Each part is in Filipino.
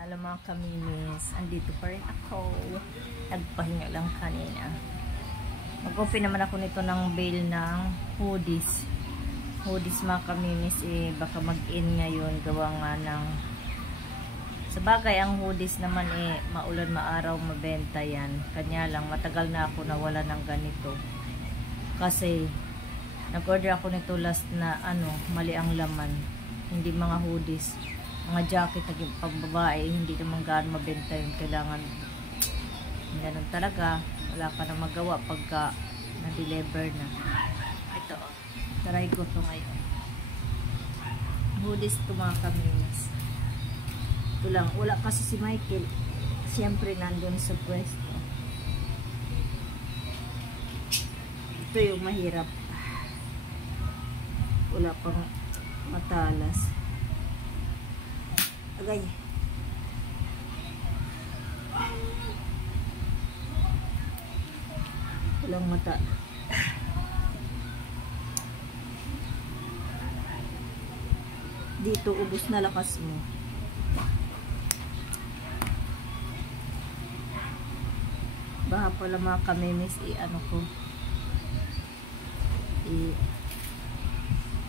Alam mga kaminis, andito pa rin ako. Nagpahinga lang kanina. Mag-open naman ako nito ng bale ng hoodies. Hoodies mga kaminis, baka mag-in ngayon. Gawa nga ng... Sa bagay, ang hoodies naman maulan, maaraw, mabenta yan. Kanya lang, matagal na ako nawala ng ganito. Kasi, nag-order ako nito last na, mali ang laman. Hindi mga hoodies. Mga jacket na pagbabae, hindi naman gaano mabenta yun. Kailangan, ganun talaga. Wala ka na magawa pagka na-deliver na. Ito, try ko to ngayon. Hoodies to mga kaminis. Ito lang, wala kasi si Michael. Siyempre nandun sa pwesto. Ito yung mahirap. Wala pang matalas. Agay. Walang mata. Dito, ubos na lakas mo. Baha pala mga kamimis,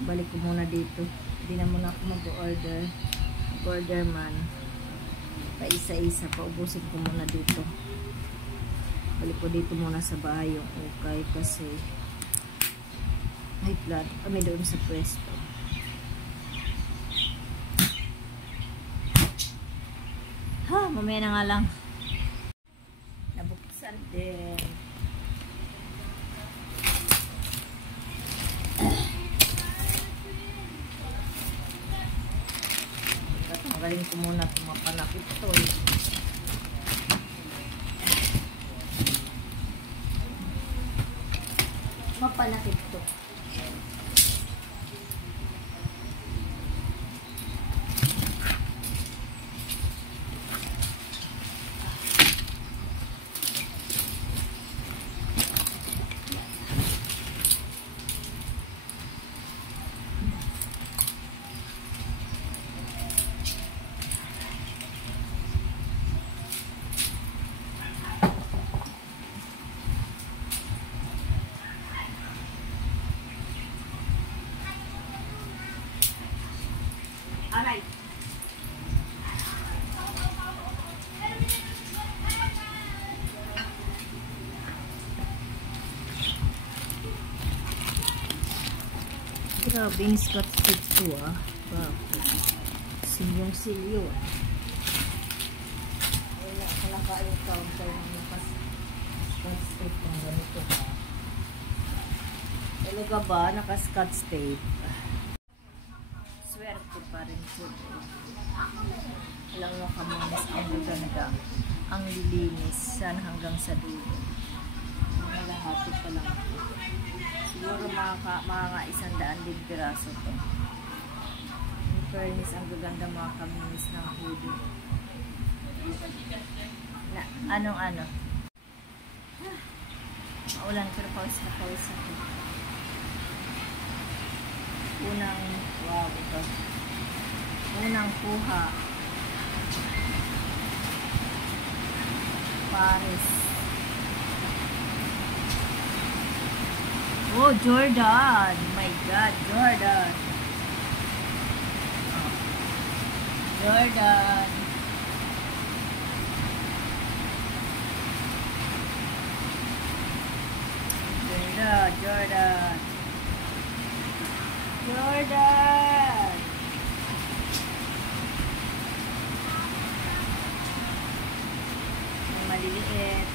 balik ko muna dito. Hindi na muna ako mag-order. Order man. Pa isa-isa, paubusin ko muna dito. Balik ko dito muna sa bahay yung ukay kasi may plan kami doon sa pwesto. Mamaya na nga lang. Nabuksan din. Tanggalin ko muna itong mapanakit ito mapanakit ito. Alright. Grabe yung Scotch Tape ko Silyong-silyo. Wala ako naka-encounter ng Scotch Tape ng ganito Talaga ba naka-Scotch Tape? Swerte pa rin po. Alam mo kaminis, ang ganda, ang lilinis, sana hanggang sa dulo. Mga lahati pa lang po. Siguro mga 100 din piraso to. In fairness, ang gaganda mga kaminis ng hoodie. Na, anong-ano? Maulan, pero pawis na pawis ako. Unang kuha. Paris. Oh, Jordan. My God, Jordan. Oh. Jordan. Jordan. Jordan. Ang maliliit.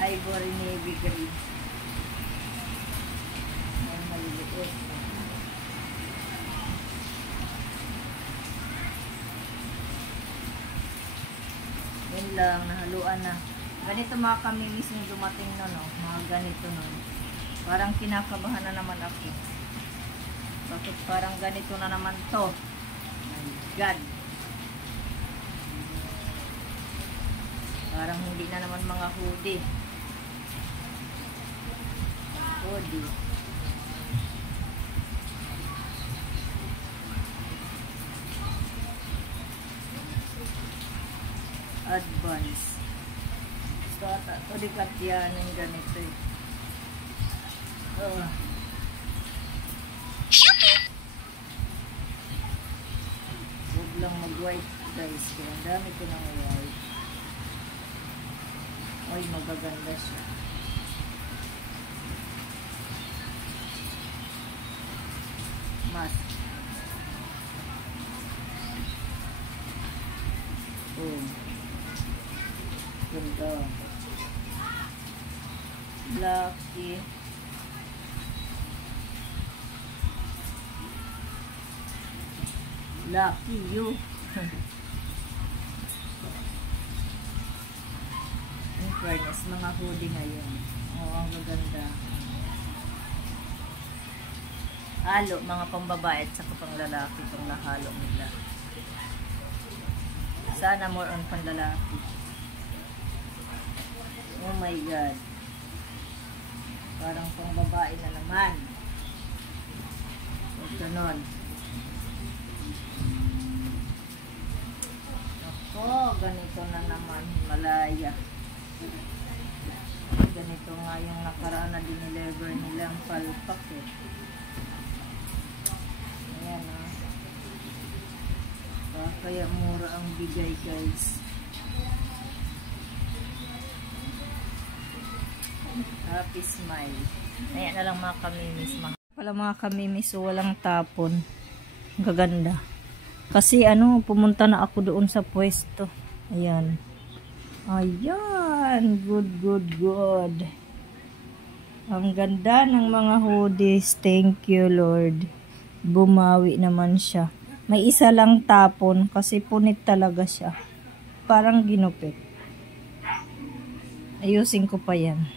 Ivory navy green. Ang maliliit. Yun lang, nahaluan na. Ganito mga kamimis yung dumating nun, mga ganito nun. Parang kinakabahan na naman ako. Bakit parang ganito na naman to? My God. Parang hindi na naman mga hoodie. hoodie. Advance. So, ulikat yan yung ganito eh. Huwag lang mag-white guys. Kaya ang dami ko ng white. Ay, magaganda siya. Mask. Oh. Ganda. Lucky. Lucky you. In fairness, mga hoodie ngayon. Oo, ang gaganda. Halo, mga pambabae at saka pang lalaki itong nahalo nila. Sana more on pang lalaki. Oh my God. Parang pang babae na naman. So, ganon. Ako, ganito na naman. Himalaya. Ganito nga yung nakaraan na dinelever nilang palpak eh. Ayan ah. Kaya mura ang bigay guys. Happy smile. Ayan na lang mga kamimis. Pala mga kamimis, so walang tapon. Ang gaganda. Kasi ano, pumunta na ako doon sa pwesto. Ayan. Ayan. Good, good, good. Ang ganda ng mga hoodies. Thank you, Lord. Bumawi naman siya. May isa lang tapon kasi punit talaga siya. Parang ginupit. Ayusin ko pa yan.